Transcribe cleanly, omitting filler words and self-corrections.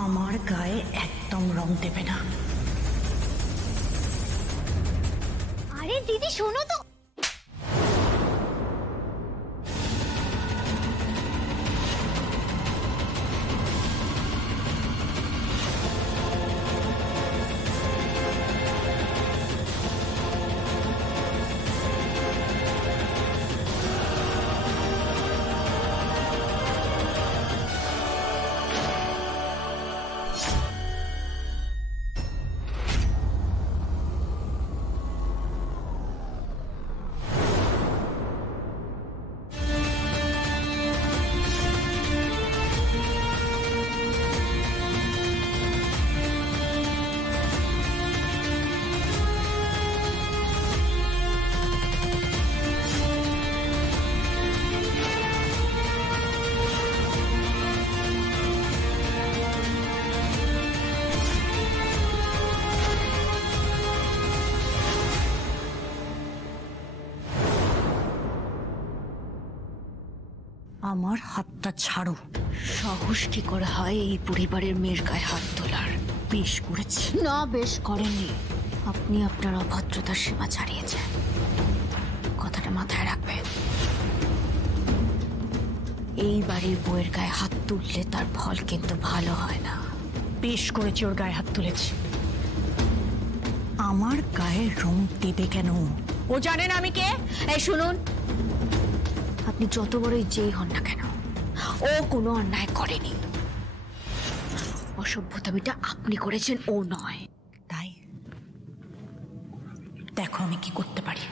আমার গায়ে একদম রং দেবে না। আরে দিদি শোনো তো। আমার হাতটা ছাড়ো। সাহস কি করে হয় এই পরিবারের মেয়ের গায়ে হাত তোলার? বেশ করেছি। না, বেশ করেননি। আপনি আপনার অভদ্রতার সীমা ছাড়িয়েছেন, কথাটা মাথায় রাখবেন। এই বাড়ির বউয়ের গায়ে হাত তুললে তার ফল কিন্তু ভালো হয় না। বেশ করেছি, ওর গায়ে হাত তুলেছি। আমার গায়ে রং দেবে কেন? ও জানে না আমি কে। এই শুনুন, আপনি যত বড়ই যেই হন না কেন, ও কোনো অন্যায় করেনি। অসভ্যতামিটা আপনি করেছেন, ও নয়। তাই দেখো আমি কি করতে পারি।